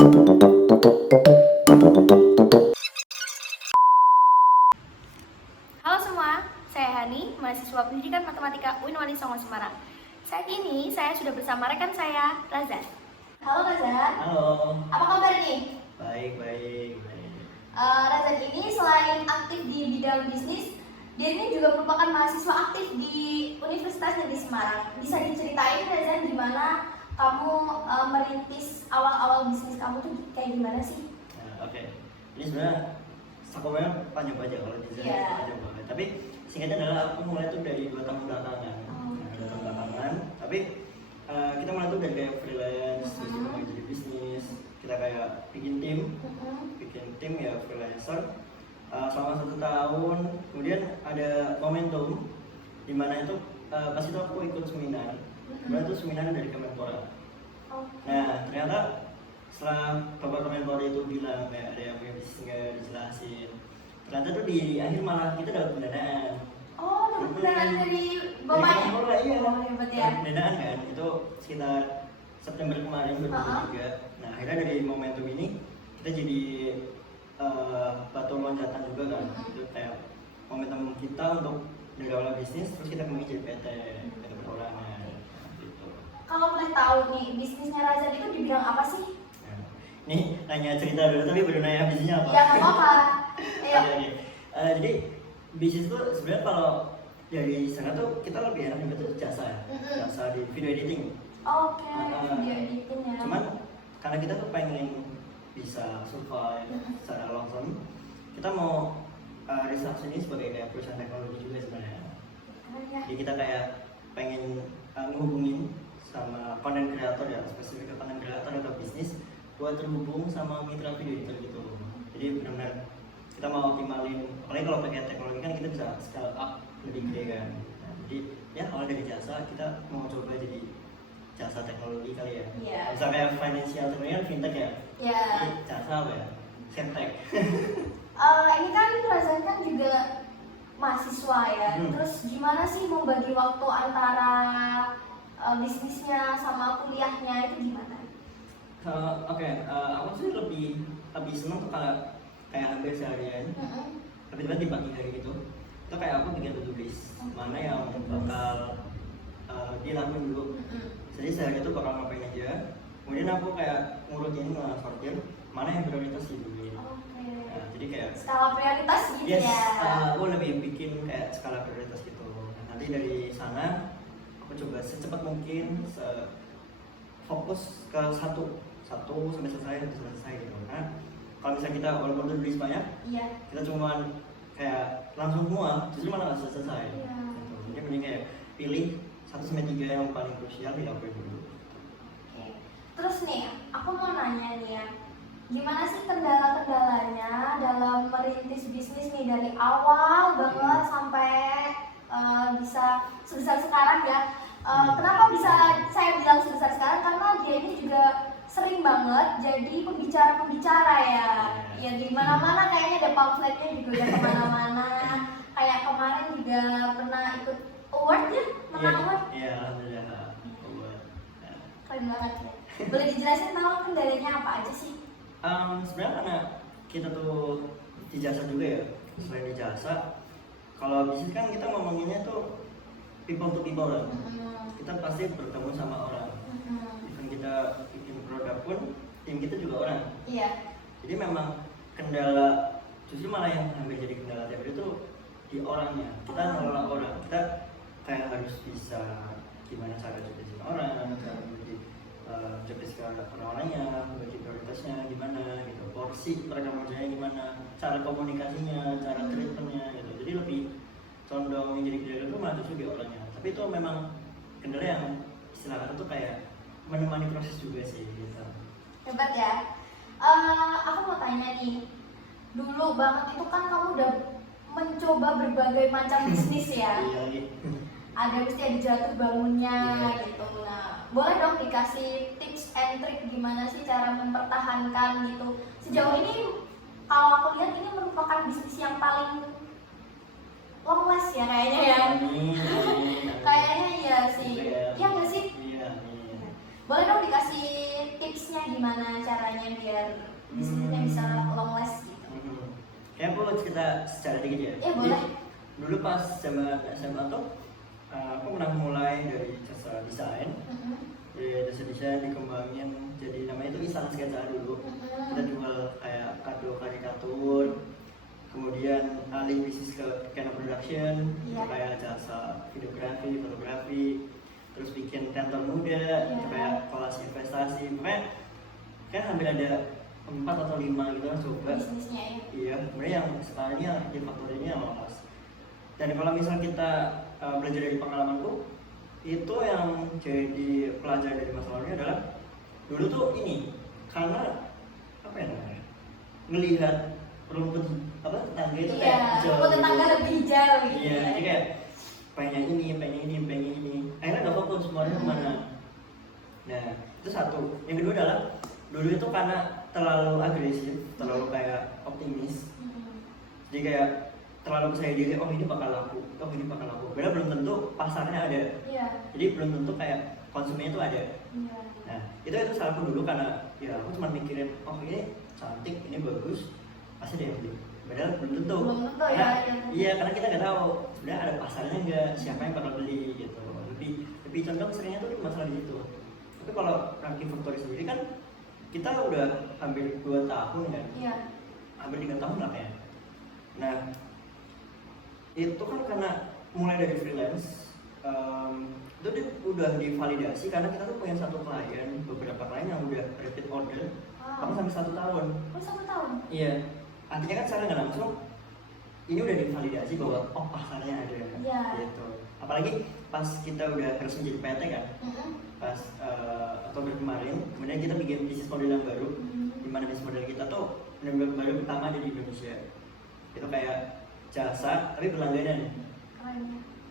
Halo semua, saya Hani, mahasiswa Pendidikan Matematika UIN Wali Songo Semarang. Saat ini saya sudah bersama rekan saya, Razan. Halo Razan. Halo. Apa kabar nih? Baik. Razan ini selain aktif di bidang bisnis, dia ini juga merupakan mahasiswa aktif di Universitas Negeri Semarang. Bisa diceritain Razan gimana kamu merintis awal-awal bisnis kamu tuh kayak gimana sih? Oke. Ini sebenarnya sakopnya panjang aja kalau di sini panjang banget. Tapi singkatnya adalah aku mulai tuh dari 2 tahun belakangan. Tapi kita mulai tuh dari kayak freelance, terus kita mulai jadi bisnis. Kita kayak bikin tim ya freelancer. Selama 1 tahun, kemudian ada momentum di mana itu pas itu aku ikut seminar. Kemudian itu seminar dari Kemenpora. Nah, ternyata setelah Bapak Kemenpora itu bilang kayak ada yang punya bisnis nggak dijelasin, ternyata tuh di akhir malah kita dapat pendanaan. Oh, dapat pendanaan dari bapaknya? Kemenpora, iya. Hebat ya. Pendanaan kan, itu sekitar September kemarin 2023. Nah, akhirnya dari momentum ini kita jadi batu loncatan juga kan. Itu kayak momentum kita untuk dari awal bisnis, terus kita kemudian jadi PT perorangan gitu. Kalau boleh tahu nih, bisnisnya Razan itu di bidang apa sih? Nih nanya cerita dulu tapi baru nanya bisnisnya apa? Ya nggak apa-apa. Ayo. Jadi bisnis tuh sebenarnya kalau dari sana tuh kita lebih enak nyebut itu jasa ya, jasa di video editing. Oke, video editing ya. Cuman karena kita tuh pengen bisa survive secara long term, kita mau research ini sebagai kayak perusahaan teknologi juga sebenarnya. Jadi kita kayak pengen ngehubungin sama content creator ya, spesifik content creator atau bisnis buat terhubung sama mitra video editor gitu. Jadi benar-benar kita mau optimalin, apalagi kalau pakai teknologi kan kita bisa scale up lebih gede kan. Nah, jadi ya awal dari jasa kita mau coba jadi jasa teknologi kali ya. Bisa kayak financial teknologi kan fintech ya. Jadi jasa apa ya? Fintech. Ini kan Razan kan juga mahasiswa ya. Terus gimana sih membagi waktu antara bisnisnya sama kuliahnya itu gimana? Aku sih lebih seneng tuh kalau kayak hampir seharian, tapi di pagi hari itu kayak aku bikin to-do list mana yang bakal dilakuin dulu. Jadi sehari itu bakal ngapain aja, kemudian aku kayak ngurutin sortir mana yang prioritas dulu. Nah, jadi kayak skala prioritas gitu ya. Aku lebih bikin kayak skala prioritas gitu. Nah, nanti dari sana aku coba secepat mungkin fokus ke satu sampai selesai gitu. Karena kalau misalnya kita walaupun to-do list banyak, kita cuma kayak langsung semua, justru malah nggak selesai. Gitu. Jadi mending kayak pilih 1 sampai 3 yang paling krusial dilakuin dulu. Terus nih, aku mau nanya nih ya, gimana sih kendala-kendalanya dalam merintis bisnis nih dari awal banget sampai bisa sebesar sekarang ya? Kenapa bisa saya bilang sebesar sekarang? Karena dia ini juga sering banget jadi pembicara ya. Ya di mana-mana kayaknya ada pamfletnya juga udah kemana-mana. Kayak kemarin juga pernah ikut award ya, menang award. Iya, alhamdulillah. Keren banget ya. Boleh dijelasin tahu kendalanya apa aja sih? Sebenarnya karena kita tuh di jasa juga ya, selain di jasa, kalau bisnis kan kita ngomonginnya tuh people to people kan. Kita pasti bertemu sama orang. Even kita bikin produk pun, tim kita juga orang. Jadi memang kendala, justru malah yang hampir jadi kendala tiap itu di orangnya. Kita ngelola orang, kita kayak harus bisa gimana cara jelasin orang, cara membagi jelasin orang-orangnya, membagi prioritasnya gimana gitu, porsi mereka kerjanya gimana, cara komunikasinya, cara treatmentnya gitu. Jadi lebih condong yang jadi kendala itu malah justru di orangnya. Tapi itu memang kendala yang istilahnya tuh kayak menemani proses juga sih gitu. Hebat ya. Aku mau tanya nih, dulu banget itu kan kamu udah mencoba berbagai macam bisnis ya. Ada mesti ada jatuh bangunnya gitu. Nah, boleh dong dikasih tips and trick gimana sih cara mempertahankan gitu. Sejauh ini kalau aku lihat ini merupakan bisnis yang paling long last ya kayaknya ya. Kayaknya iya sih. Iya nggak sih? Iya. Boleh dong dikasih tips tipsnya gimana caranya biar bisnisnya bisa long last gitu. Kayak aku cerita secara dikit ya. Iya boleh. Dulu pas zaman SMA tuh aku pernah mulai dari jasa desain. Dari jasa desain dikembangin jadi namanya itu Istana Sketsa dulu. Kita jual kayak kado karikatur. Kemudian alih bisnis ke Canon Production, kayak jasa videografi, fotografi, terus bikin kantor muda, kayak kelas investasi, makanya kan hampir ada 4 atau 5 gitu lah coba. Bisnisnya ya. Iya, sebenarnya yang sekarang ini yang faktornya yang lolos. Dan kalau misal kita belajar dari pengalamanku, itu yang jadi pelajaran dari masa lalunya adalah dulu tuh ini karena apa ya namanya, ngelihat rumput tetangga itu kayak hijau. Rumput tetangga lebih hijau gitu. Iya, jadi kayak pengen ini. Akhirnya gak fokus semuanya kemana. Nah, itu satu. Yang kedua adalah dulu itu karena terlalu agresif, terlalu kayak optimis. Jadi kayak terlalu percaya diri, oh ini bakal laku. Padahal belum tentu pasarnya ada. Jadi belum tentu kayak konsumennya itu ada. Nah, itu salahku dulu karena ya aku cuma mikirin, oh ini cantik, ini bagus, pasti ada yang beli. Padahal belum tentu. Iya, karena kita nggak tahu sebenarnya ada pasarnya nggak, siapa yang bakal beli gitu. Lebih condong seringnya tuh masalah di situ. Tapi kalau Raki Factory sendiri kan kita udah hampir 2 tahun kan. Iya. Hampir 3 tahun lah ya. Nah, itu kan karena mulai dari freelance, itu dia udah divalidasi karena kita tuh punya satu klien, beberapa klien yang udah repeat order, sampai 1 tahun. Oh 1 tahun? Iya. Artinya kan secara nggak langsung ini udah divalidasi bahwa oh pasarnya ada gitu. Apalagi pas kita udah resmi jadi PT kan, pas Oktober kemarin, kemudian kita bikin bisnis model yang baru, di mana bisnis model kita tuh benar-benar baru pertama ada di Indonesia. Itu kayak jasa tapi berlangganan.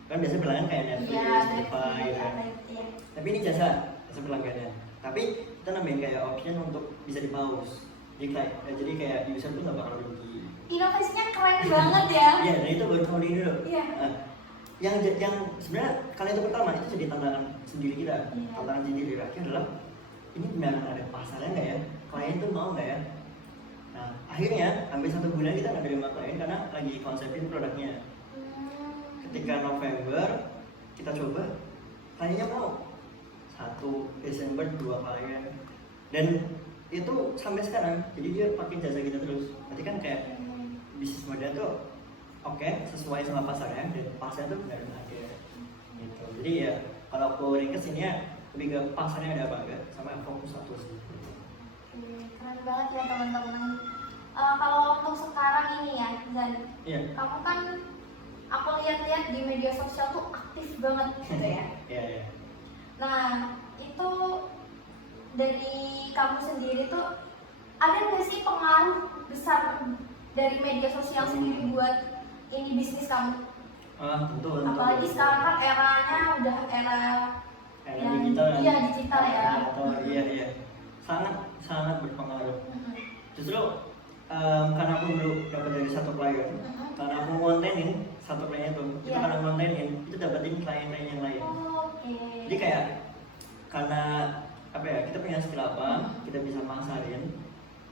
Kan biasanya berlangganan kayak Netflix, Spotify gitu kan. Tapi ini jasa berlangganan. Tapi kita nambahin kayak option untuk bisa di pause. Jadi kayak user tuh nggak bakal rugi. Inovasinya keren banget ya. Iya, dan itu baru tahun ini dulu. Iya. Yang sebenarnya kali itu pertama itu jadi tantangan sendiri kita. Tantangan sendiri akhirnya adalah ini beneran ada pasarnya nggak ya? Klien tuh mau nggak ya? Nah, akhirnya hampir 1 bulan kita nggak terima klien karena lagi konsepin produknya. Ketika November kita coba, kliennya mau 1 Desember 2 klien dan itu sampai sekarang, jadi dia pakai jasa kita terus. Berarti kan kayak bisnis model tuh oke, sesuai sama pasarnya dan pasarnya tuh benar-benar ada gitu. Jadi ya kalau aku ringkas ini ya lebih ke pasarnya ada apa enggak sama fokus satu sih. Keren banget ya teman-teman. Kalau untuk sekarang ini ya Zan, kamu kan aku lihat-lihat di media sosial tuh aktif banget gitu ya. Iya. Nah itu dari kamu sendiri tuh ada nggak sih pengaruh besar dari media sosial sendiri buat ini bisnis kamu? Tentu. Apalagi sekarang kan eranya udah era yang digital. Iya digital ya. Iya. Sangat berpengaruh. Justru karena aku dulu dapat dari satu klien, karena aku ngontenin satu klien itu karena ngontenin itu dapetin klien-klien yang lain. Jadi kayak karena apa ya, kita punya skill apa, kita bisa masarin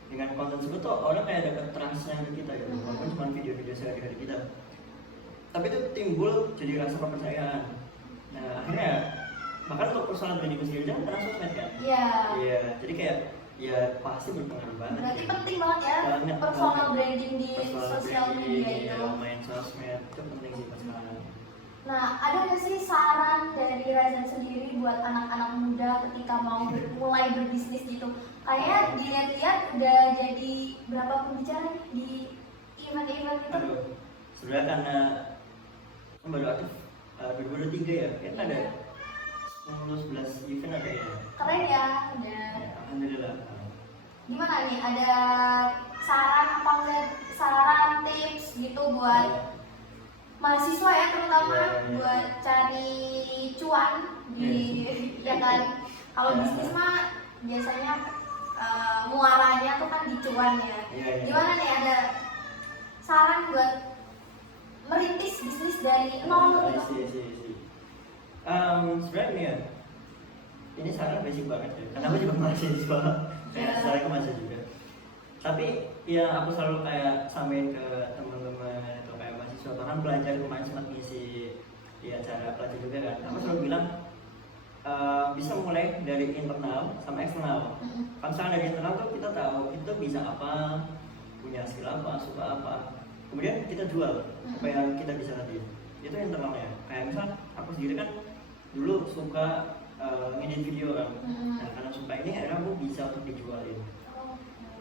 dengan konten tersebut tuh orang kayak dapat trustnya ke kita gitu, walaupun cuma video-video sehari-hari kita, tapi itu timbul jadi rasa kepercayaan. Nah akhirnya bahkan untuk personal branding sendiri kan karena sosmed kan. Iya, jadi kayak ya pasti berpengaruh banget. Berarti penting banget ya personal branding di sosial media itu. Main sosmed itu penting sih pas sekarang. Nah, ada nggak sih saran dari Razan sendiri buat anak-anak muda ketika mau mulai berbisnis gitu? Kayak dilihat-lihat udah jadi berapa pembicara nih di event-event gitu? Sebenarnya karena baru aktif 2023 ya, kan ada 10-11 event ada ya. Keren ya, udah. Alhamdulillah. Gimana nih? Ada saran apa enggak? Saran tips gitu buat mahasiswa ya terutama buat cari cuan di ya kan, kalau bisnis mah biasanya muaranya tuh kan di cuan ya. Gimana nih, ada saran buat merintis bisnis dari nol gitu? Sebenarnya ya, ini saran basic banget ya, karena aku juga mahasiswa, kayak saya ke mahasiswa juga. Tapi ya aku selalu kayak samain ke teman-teman atau kayak mahasiswa, bahkan belajar kemarin sempat ngisi di acara pelajar juga kan. Aku selalu bilang bisa mulai dari internal sama eksternal. Kalau misalnya dari internal tuh kita tahu kita bisa apa, punya skill apa, suka apa, kemudian kita jual apa yang kita bisa tadi. Itu internalnya. Kayak misal aku sendiri kan dulu suka ngedit video kan. Nah karena suka ini akhirnya aku bisa untuk dijualin.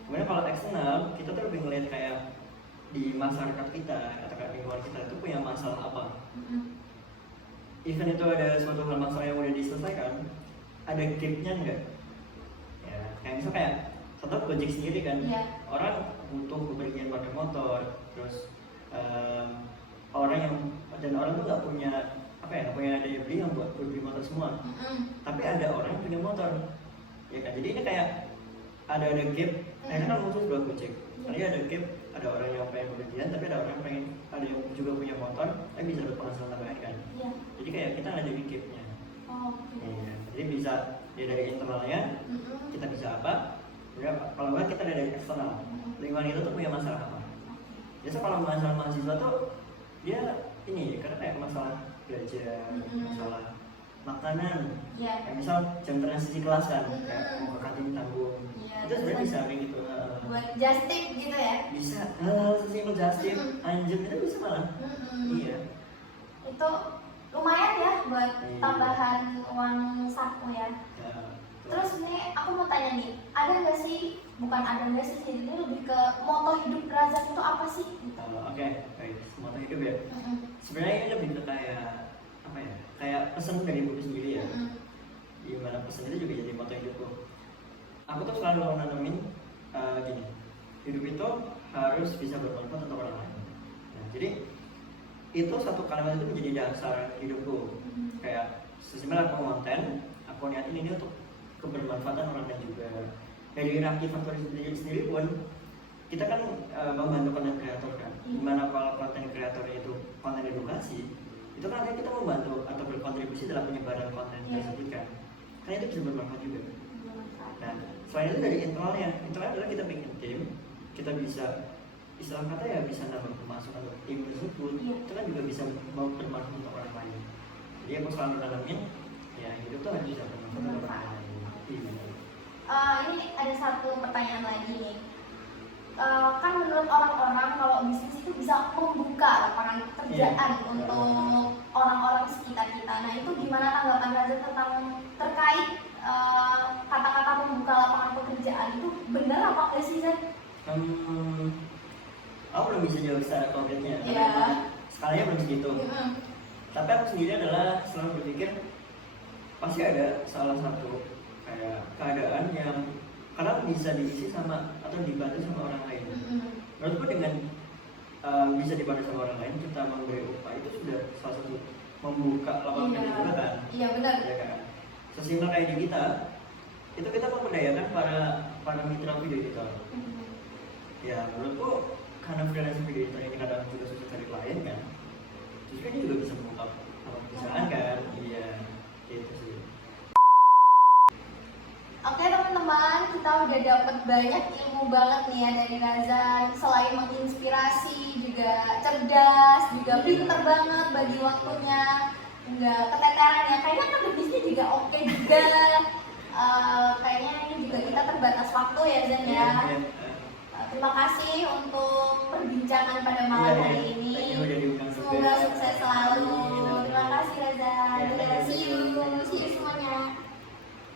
Kemudian kalau eksternal kita tuh lebih ngeliat kayak di masyarakat kita atau kayak lingkungan kita itu punya masalah apa. Even itu ada suatu hal masalah yang udah diselesaikan, ada gapnya enggak? Ya, kayak misal kayak contoh Gojek sendiri kan, orang butuh kepergian pakai motor, terus orang tuh nggak punya apa ya, nggak punya daya beli yang buat beli motor semua. Tapi ada orang yang punya motor, ya kan? Jadi ini kayak ada gap, akhirnya kan muncul sebuah Gojek. Tadi ada gap, ada orang yang pengen bepergian, tapi ada orang yang pengen, ada yang juga punya motor, tapi bisa dapat penghasilan tambahan kan? Jadi kayak kita ada di gapnya. Iya. Jadi bisa dari internalnya kita bisa apa? Ya, kalau nggak kita dari eksternal. Lingkungan itu tuh punya masalah apa? Biasa kalau masalah mahasiswa tuh dia ini karena kayak masalah belajar, masalah makanan. Kayak misal jam transisi kelas kan, kayak mau ke kantin tanggung. Itu sebenarnya bisa kayak gitu. Buat just tip gitu ya? Bisa. Hal sesimpel just tip, anjem itu bisa malah. Iya. Itu lumayan ya buat tambahan uang saku ya. Terus nih aku mau tanya nih, ada nggak sih, bukan ada nggak sih, ini lebih ke moto hidup Razak itu apa sih? Oke, baik, moto hidup ya. Sebenarnya ini lebih ke kayak apa ya? Kayak pesan dari buku sendiri ya. Di mana pesan itu juga jadi moto hidupku. Aku tuh selalu nanamin gini, hidup itu harus bisa bermanfaat untuk orang lain. Nah, jadi itu satu kalimat itu menjadi dasar hidupku. Kayak sesimpel aku konten, aku niatin ini untuk kebermanfaatan orang lain juga. Dari Rakit Factory sendiri pun kita kan membantu konten kreator kan. Dimana kalau konten kreator itu konten edukasi, itu kan artinya kita membantu atau berkontribusi dalam penyebaran konten tersebut kan. Karena itu bisa bermanfaat juga. Nah, selain itu dari internalnya adalah kita bikin tim, kita bisa istilah kata ya bisa nambah pemasukan untuk tim tersebut. Itu kan juga bisa mau bermanfaat untuk orang lain. Jadi aku selalu nanamin ya hidup tuh harus bisa bermanfaat untuk orang lain. Ini ada satu pertanyaan lagi nih. Kan menurut orang-orang kalau bisnis itu bisa membuka lapangan pekerjaan untuk orang-orang sekitar kita. Nah itu gimana tanggapan Razak tentang terkait kata-kata membuka lapangan pekerjaan itu benar apa enggak sih Zak? Aku belum bisa jawab secara konkretnya. Skalanya belum segitu. Tapi aku sendiri adalah selalu berpikir pasti ada salah satu kayak keadaan yang kadang bisa diisi sama atau dibantu sama orang lain. Menurutku dengan bisa dibantu sama orang lain, kita memberi upah itu sudah salah satu membuka lapangan kerja juga kan. Iya benar. Ya kan. Sesimpel kayak di kita, itu kita memberdayakan para mitra video editor. Ya menurutku karena freelance video editor ini kadang juga susah cari klien kan, justru ini juga bisa membuka perusahaan kan. Iya, gitu sih. Oke teman-teman, kita udah dapat banyak ilmu banget nih ya dari Razak. Selain menginspirasi, juga cerdas, juga pinter banget bagi waktunya, enggak keteteran ya. Kayaknya kan bisnis juga oke juga. Kayaknya ini juga kita terbatas waktu ya Zan ya. Terima kasih untuk perbincangan pada malam hari